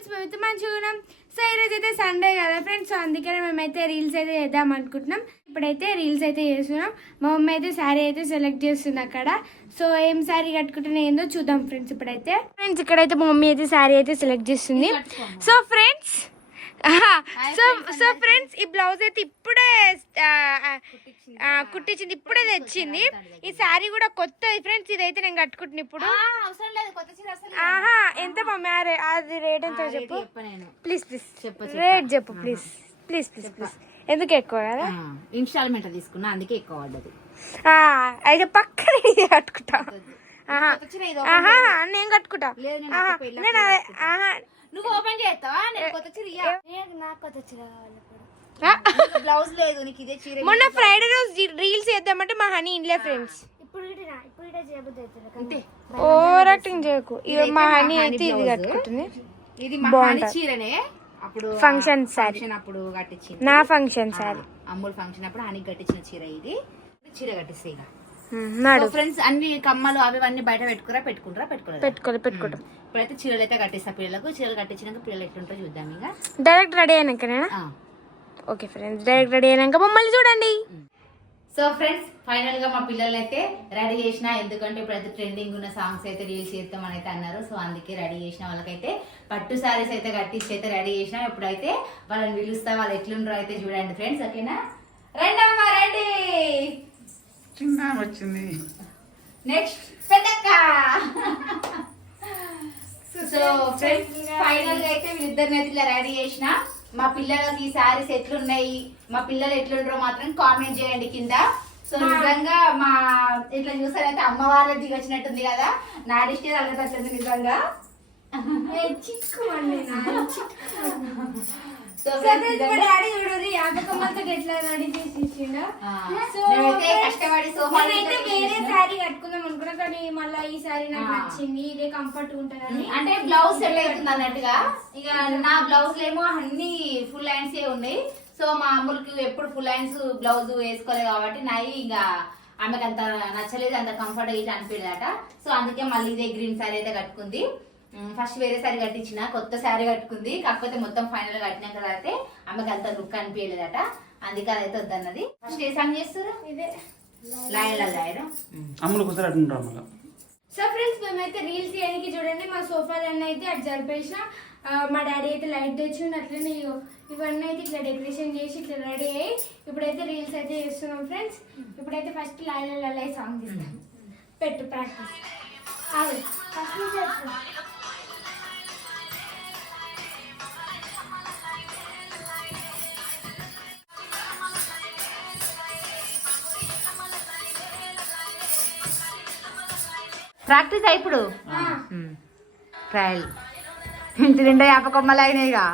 Friends మేమైతే మంచిగా ఉన్నాం. సో ఈరోజు అయితే సండే కదా ఫ్రెండ్స్, సో అందుకనే మేమైతే రీల్స్ అయితే చేద్దాం అనుకుంటున్నాం. ఇప్పుడైతే రీల్స్ అయితే చేస్తున్నాం. మా మమ్మీ అయితే శారీ అయితే సెలెక్ట్ చేస్తుంది అక్కడ. సో ఏం శారీ కట్టుకుంటున్నా ఏందో చూద్దాం ఫ్రెండ్స్. ఇప్పుడైతే ఫ్రెండ్స్ ఇక్కడైతే మా మమ్మీ అయితే శారీ అయితే సెలెక్ట్ చేస్తుంది. సో ఫ్రెండ్స్ సో ఫ్రెండ్స్ ఈ బ్లౌజ్ అయితే ఇప్పుడే కుట్టించింది, ఇప్పుడే తెచ్చింది. ఈ శారీ కూడా కొత్తది ఫ్రెండ్స్. ఇదైతే నేను కట్టుకుంటున్నా ఇప్పుడు. ఎంత మమ్మీ అది రేట్ ఎంత చెప్పు ప్లీజ్. రేట్ చెప్పు ప్లీజ్. ఎందుకు ఎక్కువ కదా? ఇన్స్టాల్మెంట్ తీసుకున్నా అందుకే ఎక్కువ పడ్డది. అయితే పక్కన కట్టుకుంటా. నేను కట్టుకుంటా. నువ్వు ఓపెన్ చేస్తావా? బ్లౌజ్ లేదు నీకు ఇదే చీర. మొన్న ఫ్రైడే రోజు రీల్స్ చేద్దామంటే మా హనీ ఇంట్లో ఫ్రెండ్స్ ఓవర్ యాక్టింగ్ చేయకు. మా హనీ అయితే ఇది కట్టుకుంటుంది. ఇది మా హనీ చీరనే. అప్పుడు ఫంక్షన్ సారీ అప్పుడు కట్టించింది. నా ఫంక్షన్ సారీ అమ్ముల్ ఫంక్షన్ అప్పుడు హనీ కట్టించిన చీర. ఇది చీర కట్టిస్తే ఇక ఫ్రెండ్స్ అన్ని కమ్మలు అవి అన్ని బయట పెట్టుకుంటాం. ఇప్పుడైతే చీరలు అయితే కట్టిస్తా పిల్లలకు. చీరలు కట్టించినాక పిల్లలు ఎట్లుంటో చూద్దాం. ఇక డైరెక్ట్ రెడీ అయినాక ఓకే ఫ్రెండ్స్, డైరెక్ట్ రెడీ అయినాక మమ్మల్ని చూడండి. సో ఫ్రెండ్స్ ఫైనల్ గా మా పిల్లలు అయితే రెడీ చేసిన. ఎందుకంటే ఇప్పుడైతే ట్రెండింగ్ ఉన్న సాంగ్స్ అయితే రీల్స్ చేస్తామని అయితే అన్నారు. సో అందుకే రెడీ చేసిన. వాళ్ళకైతే పట్టు సారీస్ అయితే కట్టించి అయితే రెడీ చేసిన. ఇప్పుడైతే వాళ్ళని పిలుస్తా, వాళ్ళు ఎట్లుండ్రో అయితే చూడండి ఫ్రెండ్స్. ఓకేనా? రండి అమ్మా రండి. వచ్చింది నెక్స్ట్ పెద్దక్క. సో ఫ్రెండ్స్ ఫైనల్ గా అయితే వీళ్ళిద్దరిని అయితే ఇలా రెడీ చేసిన. మా పిల్లలకి ఈ సారీస్ ఎట్లున్నాయి, మా పిల్లలు ఎట్లుండ్రో మాత్రం కామెంట్ చేయండి కింద. సో నిజంగా మా ఇట్లా చూసారైతే అమ్మవారు దిగొచ్చినట్టుంది కదా. నా డిస్టే అలాగట్లేదు నిజంగా. సో డాడీ చూడండి ఎట్లా రెడీ చేసి కష్టపడి వేరే శారీ కట్టుకుందాం అనుకున్నా, కానీ మళ్ళీ ఈ శారీ నాకు నచ్చింది. ఇదే కంఫర్ట్ ఉంటదని. అంటే బ్లౌజ్ సెట్ అవుతుంది అన్నట్టుగా. ఇక నా బ్లౌజ్ ఏమో అన్ని ఫుల్ హ్యాండ్స్ ఏ ఉన్నాయి. సో మా అమ్ములకి ఎప్పుడు ఫుల్ హ్యాండ్స్ బ్లౌజ్ వేసుకోలేదు కాబట్టి నాయి ఇక ఆమెకు అంత నచ్చలేదు, అంత కంఫర్ట్ అయితే అనిపించలేదట. సో అందుకే మళ్ళీ ఇదే గ్రీన్ శారీ అయితే కట్టుకుంది. ఫస్ట్ వేరే శారీ కట్టించిన, కొత్త శారీ కట్టుకుంది. కాకపోతే మొత్తం ఫైనల్ గా కట్టినాక అయితే ఆమెకు అంత లుక్ అనిపించలేదట. అందుకే అదైతే వద్దన్నది. ఫస్ట్ ఏ సాంగ్ చేస్తారు? ఇదే లాయడం. సో ఫ్రెండ్స్ మేమైతే రీల్స్ చేయడానికి చూడండి మా సోఫాలన్నీ అయితే అటు జరిపేసిన. మా డాడీ అయితే లైట్ తెచ్చిండు. అట్లనే ఇవన్నీ అయితే ఇట్లా డెకరేషన్ చేసి ఇట్లా రెడీ అయ్యి ఇప్పుడైతే రీల్స్ అయితే చేస్తున్నాం ఫ్రెండ్స్. ఇప్పుడైతే ఫస్ట్ లాయ్ సాంగ్ తీస్తాం. పెట్టు ప్రాక్టీస్. ప్రాక్టీస్ ఇప్పుడు ట్రయల్. ఇంటి నిండా యాపకొమ్మలు అయినాయిగా.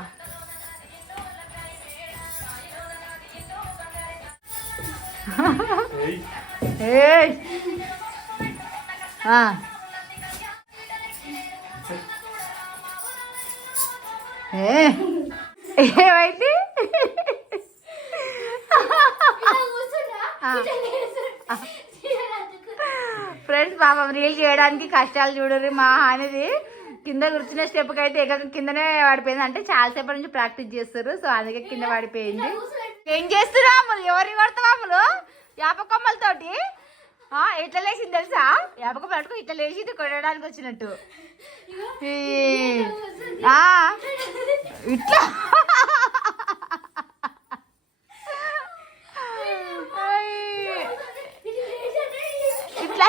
ఏమైంది? ఫ్రెండ్స్ పాపం రీల్ చేయడానికి కష్టాలు చూడరు. మా అనేది కింద కూర్చునే స్టెప్కి అయితే ఏకంగా కిందనే పడిపోయింది. అంటే చాలా సేపటి నుంచి ప్రాక్టీస్ చేస్తారు. సో అందుకే కింద పడిపోయింది. ఏం చేస్తున్నా అమ్ములు? ఎవరిని కొడతావా అమ్ములు? యాపకొమ్మలతోటి ఎట్లా లేచింది తెలుసా? యాపకొమ్మలు పట్టుకుని ఇట్లా లేచింది కొట్టడానికి వచ్చినట్టు. ఇట్లా ఇట్లా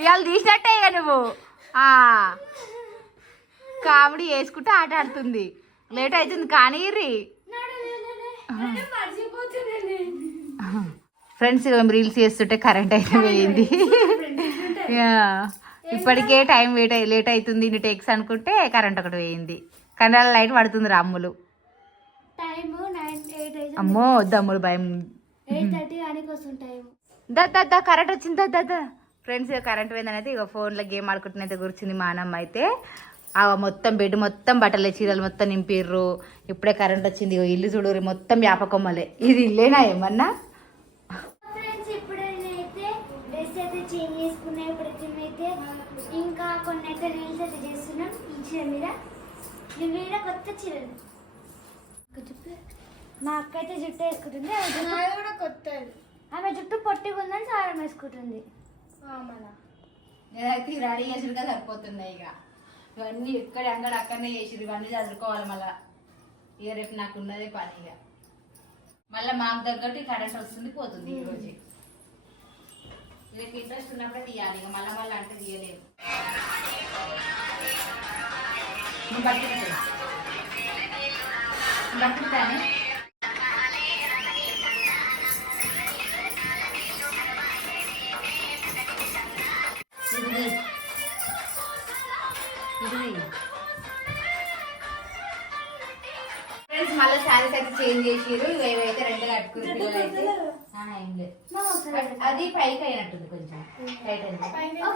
ఇవాళ తీసినట్టే ఇక నువ్వు కామెడీ వేసుకుంటే ఆట ఆడుతుంది. లేట్ అవుతుంది కానీ ఫ్రెండ్స్ రీల్స్ చేస్తుంటే కరెంట్ అయితే పోయింది. ఇప్పటికే టైం లేట్ అవుతుంది ఇన్ని టేక్స్ అనుకుంటే కరెంట్ ఒకటి పోయింది. కానీ లైట్ పడుతుంది రామ్ములు. అమ్మో దమ్ములు భయం. దా కరెంట్ వచ్చింది. దా ఫ్రెండ్స్ కరెంట్ పోయిందని అయితే ఇక ఫోన్లో గేమ్ ఆడుకుంటున్నైతే కూర్చుంది మా అన్నమ్మ అయితే. మొత్తం బెడ్ మొత్తం బట్టలే చీరలు మొత్తం నింపిర్రు. ఇప్పుడే కరెంట్ వచ్చింది. ఇల్లు చూడరు మొత్తం వ్యాపకొమ్మలే. ఇది ఇల్లేనా ఏమన్నా? ఇంకా కొన్ని అయితే రీల్స్ అయితే చేస్తున్నాం. ఈ చీర మీద నేను కొత్త చీరలు మా అక్క అయితే జుట్టు వేసుకుంటుంది కూడా కొత్త ఆమె జుట్టు పొట్టిగా ఉందని సారం వేసుకుంటుంది నేనైతే రెడీ చేసుడుగా సరిపోతున్నాయి ఇక ఇవన్నీ ఎక్కడ అంగడి అక్కడనే చేసిరు ఇవన్నీ చదువుకోవాలి మళ్ళా ఇక రేపు నాకు ఉన్నదే పని ఇక మళ్ళీ మాకు తగ్గట్టు కరెంట్ వస్తుంది పోతుంది ఈ రోజు రేపు ఇంట్రెస్ట్ ఉన్నప్పుడే తీయాలి ఇక మళ్ళీ మళ్ళీ అంటే తీయలేదు బట్టుతానే ఫ్రెండ్స్ మళ్ళీ శారీస్ అయితే చేంజ్ చేసిరు ఇవైతే రెండు కట్టుకుని పిల్లలు అయితే ఏం లేదు అది పైకి అయినట్టుంది కొంచెం టైట్ అయింది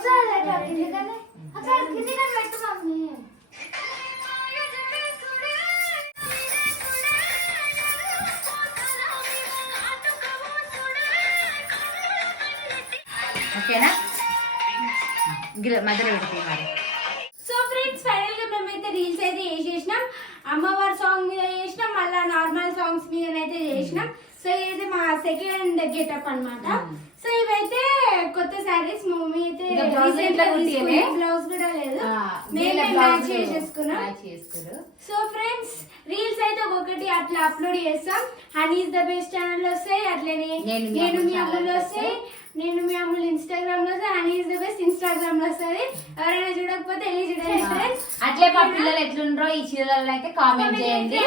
ఓకేనా మధ్యలో పెడుతుంది మరి సో ఫ్రెండ్స్ ఫైనల్ గా మేమైతే రీల్స్ అయితే చేసేసినాం అమ్మవారి సాంగ్ మీద చేసినాం మళ్ళీ నార్మల్ సాంగ్స్ మీద అయితే చేసినాం సో ఇది మా సెకండ్ గెటప్ అన్నమాట సో ఇవైతే కొత్త శారీస్ మా మమ్మీ అయితే బ్లౌజ్ కూడా లేదు మేమే మ్యాచ్ చేసేసుకున్నాం సో ఫ్రెండ్స్ రీల్స్ అయితే ఒక్కొక్కటి అట్లా అప్లోడ్ చేస్తాం honey is the best channel వస్తాయి అట్లనే నేను మీ అమ్ములు వస్తాయి నేను మీ అమ్ములు ఇన్స్టాగ్రామ్ లో వస్తాయి honey is the best Instagram లో వస్తుంది ఎవరైనా చూడకపోతే వెళ్ళి చూడండి అట్లే మా పిల్లలు ఎట్లుండ్రో ఈ చీరలలో అయితే కామెంట్ చేయండి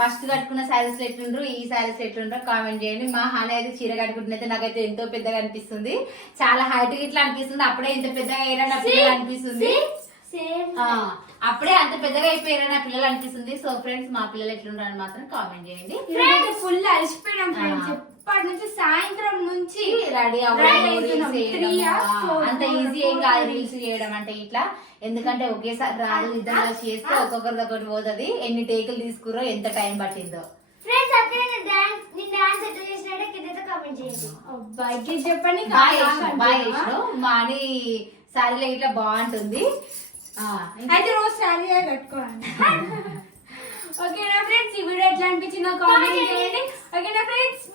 ఫస్ట్ కట్టుకున్న శారీస్ ఎట్లుండ్రు ఈ శారీస్ ఎట్లుండ్రో కామెంట్ చేయండి మా హాని అయితే చీర కట్టుకుంటున్నైతే నాకైతే ఎంతో పెద్దగా అనిపిస్తుంది చాలా హైట్ ఇట్లా అనిపిస్తుంది అప్పుడే ఇంత పెద్దగా అయినా నా పిల్లలు అనిపిస్తుంది అప్పుడే అంత పెద్దగా అయిపోయారా నా పిల్లలు అనిపిస్తుంది సో ఫ్రెండ్స్ మా పిల్లలు ఎట్లుండ్రు అని మాత్రం కామెంట్ చేయండి ఫుల్ అలసిపోయాం ఫ్రెండ్స్ ఇప్పటి నుంచి సాయంత్రం నుంచి రెడీ అంత ఈజీ ఏం కాదు రీల్స్ చేయడం అంటే ఇట్లా ఎందుకంటే ఒకేసారి రాదు ఇద్దరు చేస్తే ఒక్కొక్కరిది ఒకటి పోతుంది ఎన్ని టేకులు తీసుకురో ఎంత టైం పట్టిందో చెప్పండి మాని శారీలో ఇట్లా బాగుంటుంది అయితే రోజు శారీ కట్టుకోవాలి ఓకేనా ఫ్రెండ్స్ ఈ వీడియో ఎట్లా అనిపించిందో కామెంట్ చేయండి ఓకేనా ఫ్రెండ్స్